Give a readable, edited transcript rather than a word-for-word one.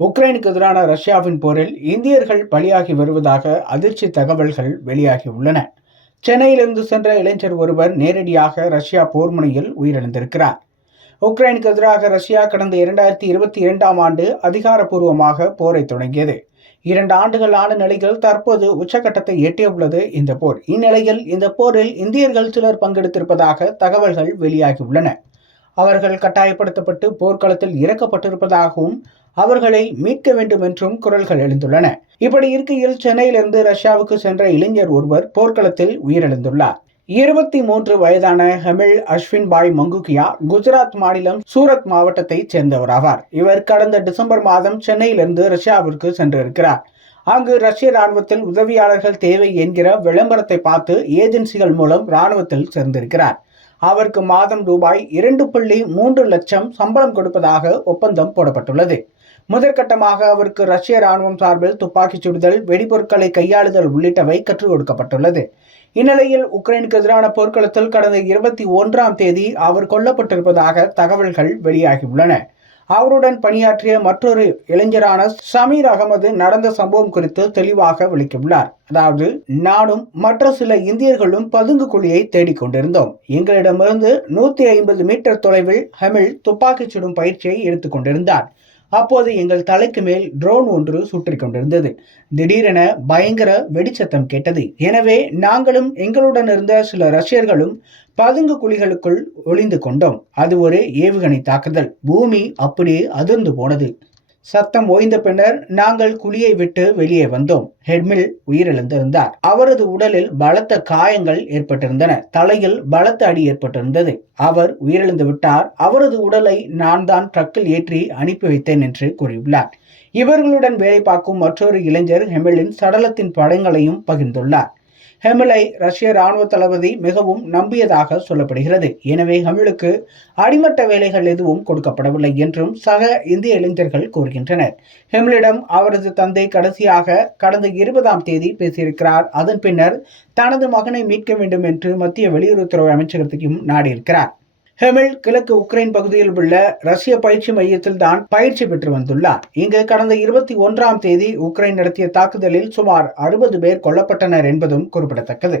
உக்ரைனுக்கு எதிரான ரஷ்யாவின் போரில் இந்தியர்கள் பலியாகி வருவதாக அதிர்ச்சி தகவல்கள் வெளியாகியுள்ளன. சென்னையிலிருந்து சென்ற இளைஞர் ஒருவர் நேரடியாக ரஷ்யா போர் முனையில் உயிரிழந்திருக்கிறார். உக்ரைனுக்கு எதிராக ரஷ்யா கடந்த 2022ஆம் ஆண்டு அதிகாரப்பூர்வமாக போரை தொடங்கியது. 2 ஆண்டுகள் ஆன நிலையில் தற்போது உச்சகட்டத்தை எட்டியுள்ளது இந்த போர். இந்நிலையில் இந்த போரில் இந்தியர்கள் சிலர் பங்கெடுத்திருப்பதாக தகவல்கள் வெளியாகியுள்ளன. அவர்கள் கட்டாயப்படுத்தப்பட்டு போர்க்களத்தில் இறக்கப்பட்டிருப்பதாகவும் அவர்களை மீட்க வேண்டும் என்றும் குரல்கள் எழுந்துள்ளன. இப்படி இருக்கையில் சென்னையிலிருந்து ரஷ்யாவுக்கு சென்ற இளைஞர் ஒருவர் போர்க்களத்தில் உயிரிழந்துள்ளார். 23 வயதான ஹெமில் அஸ்வின்பாய் மங்குகியா குஜராத் மாநிலம் சூரத் மாவட்டத்தைச் சேர்ந்தவராவார். இவர் கடந்த டிசம்பர் மாதம் சென்னையிலிருந்து ரஷ்யாவிற்கு சென்றிருக்கிறார். அங்கு ரஷ்ய ராணுவத்தில் உதவியாளர்கள் தேவை என்கிற விளம்பரத்தை பார்த்து ஏஜென்சிகள் மூலம் ராணுவத்தில் சேர்ந்திருக்கிறார். அவருக்கு மாதம் ரூபாய் 2.3 லட்சம் சம்பளம் கொடுப்பதாக ஒப்பந்தம் போடப்பட்டுள்ளது. முதற்கட்டமாக அவருக்கு ரஷ்ய ராணுவம் சார்பில் துப்பாக்கிச் சுடுதல், வெடிபொருட்களை கையாளுதல் உள்ளிட்டவை கற்றுக் கொடுக்கப்பட்டுள்ளது. இந்நிலையில் உக்ரைனுக்கு எதிரான போர்க்களத்தில் கடந்த 21ஆம் தேதி அவர் கொல்லப்பட்டிருப்பதாக தகவல்கள் வெளியாகியுள்ளன. அவருடன் பணியாற்றிய மற்றொரு இளைஞரான சமீர் அகமது நடந்த சம்பவம் குறித்து தெளிவாக விளக்கியுள்ளார். அதாவது, நானும் மற்ற சில இந்தியர்களும் பதுங்கு குழியை தேடிக்கொண்டிருந்தோம். எங்களிடமிருந்து 150 மீட்டர் தொலைவில் ஹெமில் துப்பாக்கிச் சுடும் பயிற்சியை எடுத்துக் கொண்டிருந்தார். அப்போது எங்கள் தலைக்கு மேல் ட்ரோன் ஒன்று சுற்றிக் கொண்டிருந்தது. திடீரென பயங்கர வெடிச்சத்தம் கேட்டது. எனவே நாங்களும் எங்களுடன் இருந்த சில ரஷ்யர்களும் பதுங்கு குழிகளுக்குள் ஒளிந்து கொண்டோம். அது ஒரு ஏவுகணை தாக்குதல். பூமி அப்படியே அதிர்ந்து போனது. சத்தம் ஓய்ந்த பின்னர் நாங்கள் குழியை விட்டு வெளியே வந்தோம். ஹெமில் உயிரிழந்திருந்தார். அவரது உடலில் பலத்த காயங்கள் ஏற்பட்டிருந்தன. தலையில் பலத்த அடி ஏற்பட்டிருந்தது. அவர் உயிரிழந்து விட்டார். அவரது உடலை நான் தான் ட்ரக்கில் ஏற்றி அனுப்பி வைத்தேன் என்று கூறியுள்ளார். இவர்களுடன் வேலை பார்க்கும் மற்றொரு இளைஞர் ஹெமிலின் சடலத்தின் படங்களையும் பகிர்ந்துள்ளார். ஹெமிலை ரஷ்ய ராணுவ தளபதி மிகவும் நம்பியதாக சொல்லப்படுகிறது. எனவே ஹெமிலுக்கு அடிமட்ட வேலைகள் எதுவும் கொடுக்கப்படவில்லை என்றும் சக இந்திய இளைஞர்கள் கூறுகின்றனர். ஹெமிலிடம் அவரது தந்தை கடைசியாக கடந்த 20ஆம் தேதி பேசியிருக்கிறார். அதன் பின்னர் தனது மகனை மீட்க வேண்டும் என்று மத்திய வெளியுறவுத்துறை அமைச்சகத்தையும் நாடியிருக்கிறார். ஹெமில் கிழக்கு உக்ரைன் பகுதியில் உள்ள ரஷ்ய பயிற்சி மையத்தில் தான் பயிற்சி பெற்று வந்துள்ளார். இங்கு கடந்த 21ஆம் தேதி உக்ரைன் நடத்திய தாக்குதலில் சுமார் 60 பேர் கொல்லப்பட்டனர் என்பதும் குறிப்பிடத்தக்கது.